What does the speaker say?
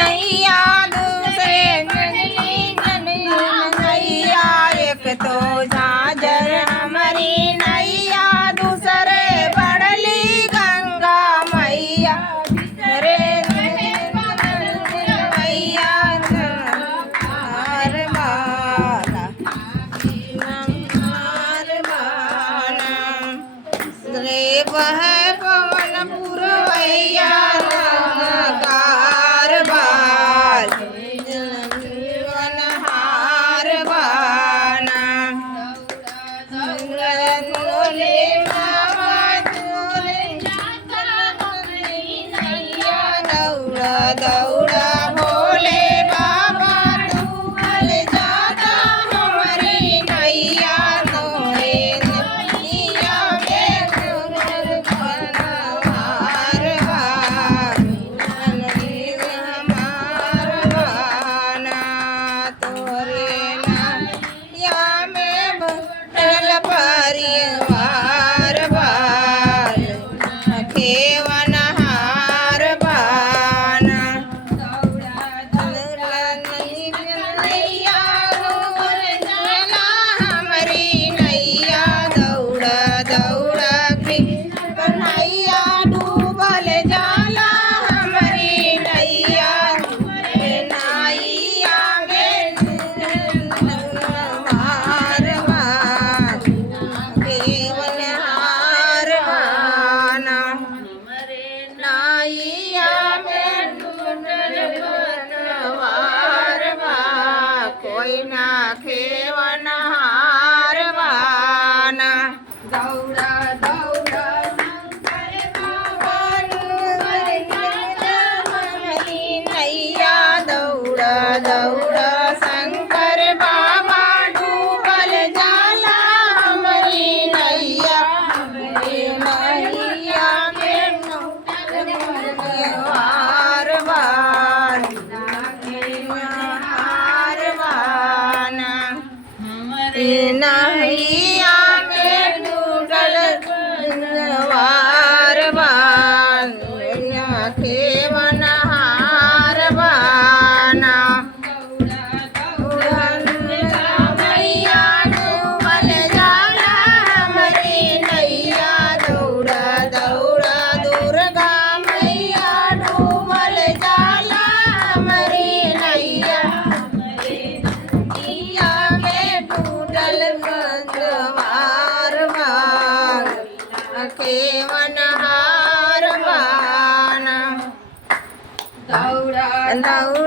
नैया दूसरे नैया एक तो झांझर हमारी नैया दूसरे बड़ली गंगा मैया रे मैया हार बाला रे वह पवन पुरवैया कार बाल हार बाना ले मामा दौड़ा दौड़ा भोले बाबा तू भल जाता हमारी नैया तोरे नैया में हमार हमार बाना तोरे नैया में भटल परिवार बाल खेवन हार बाना नैया हमारी नैया दौड़ा दौड़ा नैया डूबल जाला हमारी नैया नैया में हार केवल हार बाना नैया में वार बा कोई ना खेवन हार बाना दौड़ा दौड़ा शंकर बाबा हमारी नैया दौड़ा दौड़ा शंकर बाबा डूबल जाला हमारी नैया नैया में हार बान हार बाना नैया में डूबल वार बान खेवन हार बाना नैया डूबल जाला हमारी नैया दौड़ा दौड़ा दुर्गा मैया डूबल जाला हमारी नैया नैया में टूटल गंजवार बाल केवन हार बाना दौड़ा दौड़ा